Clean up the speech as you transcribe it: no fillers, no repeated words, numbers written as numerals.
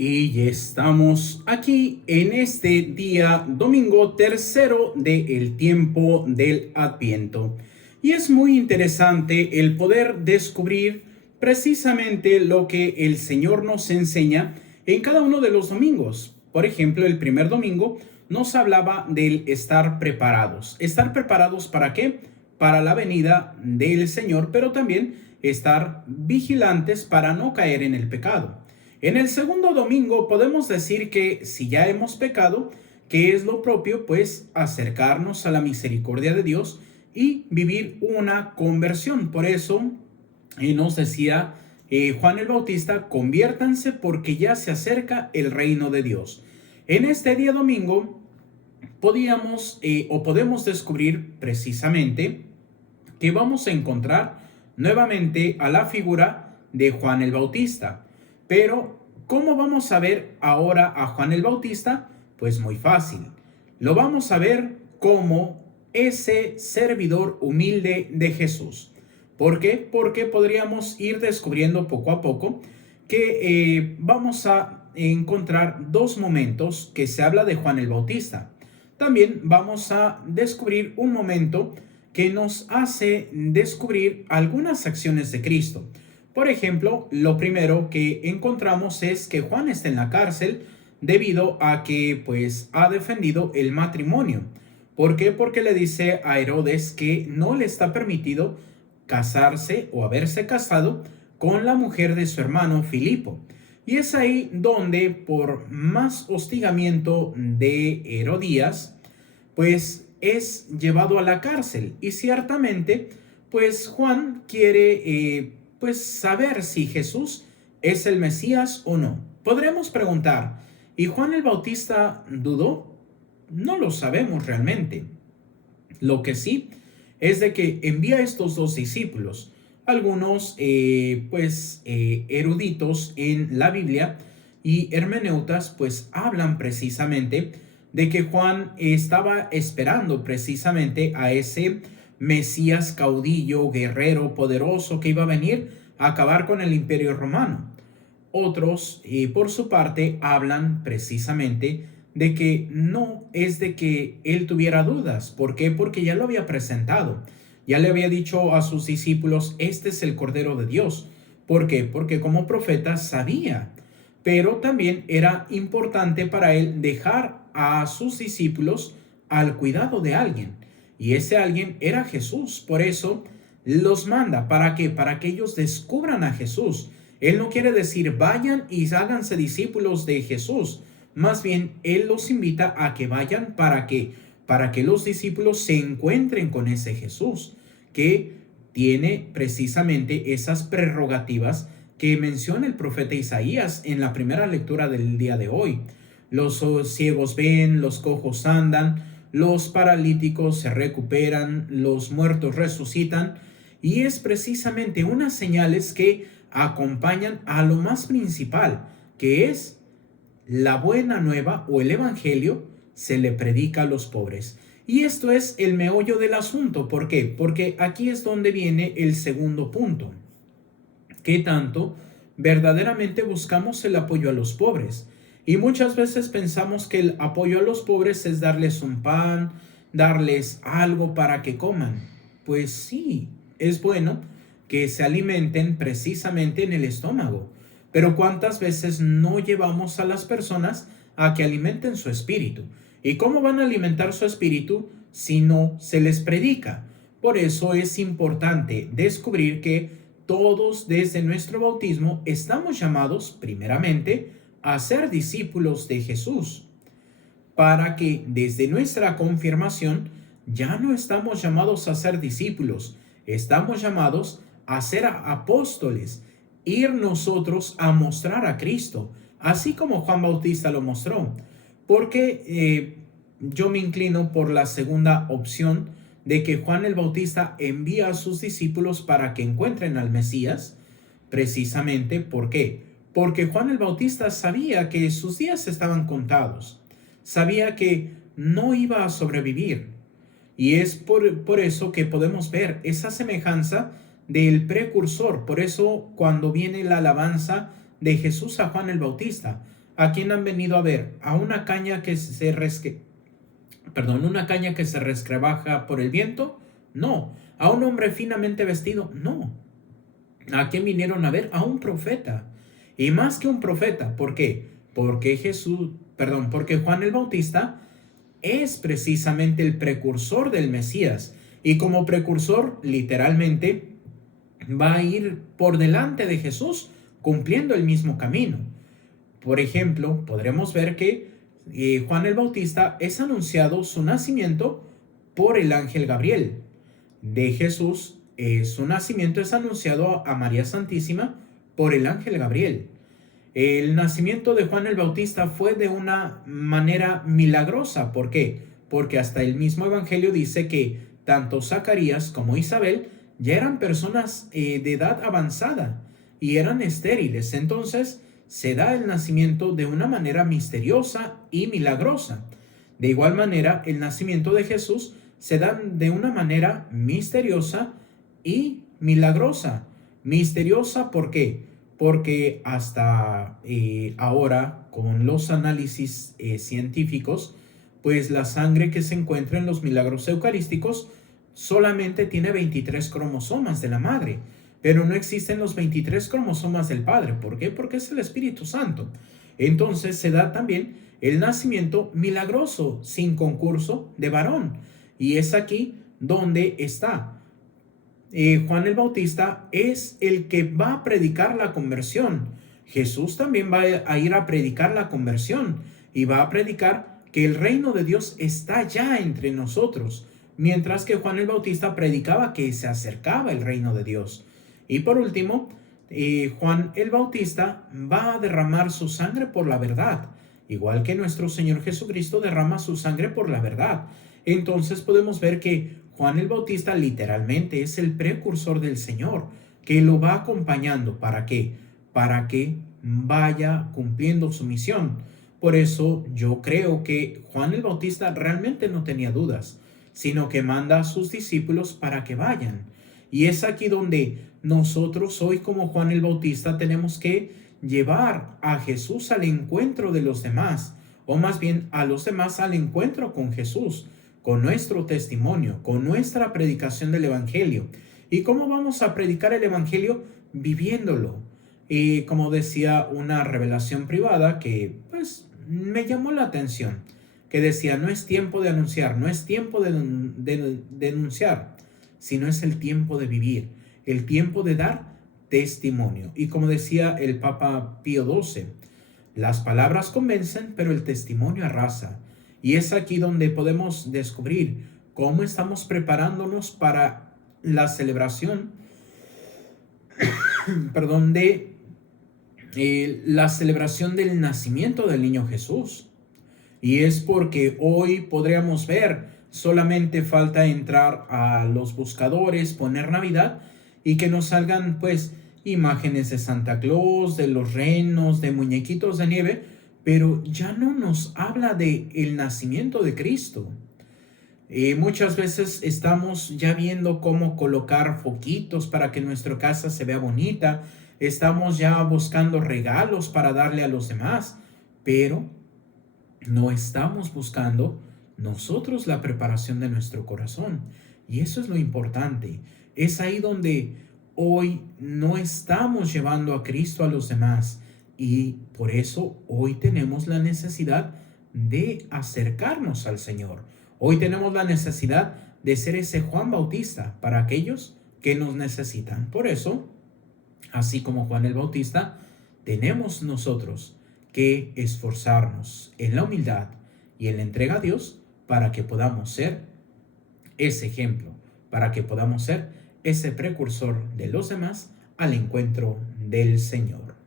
Y ya estamos aquí en este día domingo tercero del tiempo del Adviento. Y es muy interesante el poder descubrir precisamente lo que el Señor nos enseña en cada uno de los domingos. Por ejemplo, el primer domingo nos hablaba del estar preparados. ¿Estar preparados para qué? Para la venida del Señor, pero también estar vigilantes para no caer en el pecado. En el segundo domingo podemos decir que si ya hemos pecado, ¿qué es lo propio? Pues acercarnos a la misericordia de Dios y vivir una conversión. Por eso nos decía Juan el Bautista, conviértanse porque ya se acerca el reino de Dios. En este día domingo podemos descubrir precisamente que vamos a encontrar nuevamente a la figura de Juan el Bautista. Pero, ¿cómo vamos a ver ahora a Juan el Bautista? Pues muy fácil. Lo vamos a ver como ese servidor humilde de Jesús. ¿Por qué? Porque podríamos ir descubriendo poco a poco que vamos a encontrar dos momentos que se habla de Juan el Bautista. También vamos a descubrir un momento que nos hace descubrir algunas acciones de Cristo. Por ejemplo, lo primero que encontramos es que Juan está en la cárcel debido a que pues ha defendido el matrimonio. ¿Por qué? Porque le dice a Herodes que no le está permitido casarse o haberse casado con la mujer de su hermano Filipo. Y es ahí donde, por más hostigamiento de Herodías, pues es llevado a la cárcel. Y ciertamente, pues Juan quiere pues saber si Jesús es el Mesías o no. Podremos preguntar, ¿y Juan el Bautista dudó? No lo sabemos realmente. Lo que sí es de que envía a estos dos discípulos, algunos eruditos en la Biblia y hermeneutas pues hablan precisamente de que Juan estaba esperando precisamente a ese Mesías caudillo, guerrero, poderoso que iba a venir a acabar con el Imperio Romano. Otros, por su parte, hablan precisamente de que no es de que él tuviera dudas. ¿Por qué? Porque ya lo había presentado. Ya le había dicho a sus discípulos, este es el Cordero de Dios. ¿Por qué? Porque como profeta sabía. Pero también era importante para él dejar a sus discípulos al cuidado de alguien. Y ese alguien era Jesús. Por eso los manda. ¿Para qué? Para que ellos descubran a Jesús. Él no quiere decir vayan y háganse discípulos de Jesús. Más bien, Él los invita a que vayan para que los discípulos se encuentren con ese Jesús que tiene precisamente esas prerrogativas que menciona el profeta Isaías en la primera lectura del día de hoy. Los ciegos ven, los cojos andan, los paralíticos se recuperan, los muertos resucitan, y es precisamente unas señales que acompañan a lo más principal, que es la buena nueva o el evangelio se le predica a los pobres. Y esto es el meollo del asunto. ¿Por qué? Porque aquí es donde viene el segundo punto. ¿Qué tanto verdaderamente buscamos el apoyo a los pobres? Y muchas veces pensamos que el apoyo a los pobres es darles un pan, darles algo para que coman. Pues sí, es bueno que se alimenten precisamente en el estómago. Pero ¿cuántas veces no llevamos a las personas a que alimenten su espíritu? ¿Y cómo van a alimentar su espíritu si no se les predica? Por eso es importante descubrir que todos desde nuestro bautismo estamos llamados primeramente a ser discípulos de Jesús, para que desde nuestra confirmación ya no estamos llamados a ser discípulos, estamos llamados a ser apóstoles, ir nosotros a mostrar a Cristo, así como Juan Bautista lo mostró. Porque yo me inclino por la segunda opción de que Juan el Bautista envía a sus discípulos para que encuentren al Mesías, precisamente. ¿Por qué? Porque Juan el Bautista sabía que sus días estaban contados, sabía que no iba a sobrevivir, y es por eso que podemos ver esa semejanza del precursor. Por eso cuando viene la alabanza de Jesús a Juan el Bautista, ¿A quién han venido a ver? ¿A una caña que una caña que se resquebraja por el viento? No. ¿A un hombre finamente vestido? No. ¿A quién vinieron a ver? A un profeta. Y más que un profeta, ¿por qué? Porque Juan el Bautista es precisamente el precursor del Mesías. Y como precursor, literalmente, va a ir por delante de Jesús, cumpliendo el mismo camino. Por ejemplo, podremos ver que Juan el Bautista es anunciado su nacimiento por el ángel Gabriel. De Jesús, su nacimiento es anunciado a María Santísima por el ángel Gabriel. El nacimiento de Juan el Bautista fue de una manera milagrosa. ¿Por qué? Porque hasta el mismo Evangelio dice que tanto Zacarías como Isabel ya eran personas de edad avanzada y eran estériles. Entonces se da el nacimiento de una manera misteriosa y milagrosa. De igual manera, el nacimiento de Jesús se da de una manera misteriosa y milagrosa. Misteriosa, ¿por qué? Porque hasta ahora, con los análisis científicos, pues la sangre que se encuentra en los milagros eucarísticos solamente tiene 23 cromosomas de la madre, pero no existen los 23 cromosomas del padre. ¿Por qué? Porque es el Espíritu Santo. Entonces se da también el nacimiento milagroso, sin concurso de varón. Y es aquí donde está. Juan el Bautista es el que va a predicar la conversión. Jesús también va a ir a predicar la conversión y va a predicar que el reino de Dios está ya entre nosotros, mientras que Juan el Bautista predicaba que se acercaba el reino de Dios. Y por último, Juan el Bautista va a derramar su sangre por la verdad, igual que nuestro Señor Jesucristo derrama su sangre por la verdad. Entonces podemos ver que Juan el Bautista literalmente es el precursor del Señor, que lo va acompañando. ¿Para qué? Para que vaya cumpliendo su misión. Por eso yo creo que Juan el Bautista realmente no tenía dudas, sino que manda a sus discípulos para que vayan. Y es aquí donde nosotros hoy, como Juan el Bautista, tenemos que llevar a Jesús al encuentro de los demás, o más bien a los demás al encuentro con Jesús, con nuestro testimonio, con nuestra predicación del Evangelio. ¿Y cómo vamos a predicar el Evangelio? Viviéndolo. Y como decía una revelación privada que pues me llamó la atención, que decía: no es tiempo de anunciar, no es tiempo de denunciar, sino es el tiempo de vivir, el tiempo de dar testimonio. Y como decía el Papa Pío XII, las palabras convencen, pero el testimonio arrasa. Y es aquí donde podemos descubrir cómo estamos preparándonos para la celebración, la celebración del nacimiento del niño Jesús. Y es porque hoy podríamos ver, solamente falta entrar a los buscadores, poner Navidad y que nos salgan pues imágenes de Santa Claus, de los renos, de muñequitos de nieve, pero ya no nos habla de el nacimiento de Cristo. Muchas veces estamos ya viendo cómo colocar foquitos para que nuestra casa se vea bonita, estamos ya buscando regalos para darle a los demás, pero no estamos buscando nosotros la preparación de nuestro corazón. Y eso es lo importante. Es ahí donde hoy no estamos llevando a Cristo a los demás. Y por eso hoy tenemos la necesidad de acercarnos al Señor. Hoy tenemos la necesidad de ser ese Juan Bautista para aquellos que nos necesitan. Por eso, así como Juan el Bautista, tenemos nosotros que esforzarnos en la humildad y en la entrega a Dios para que podamos ser ese ejemplo, para que podamos ser ese precursor de los demás al encuentro del Señor.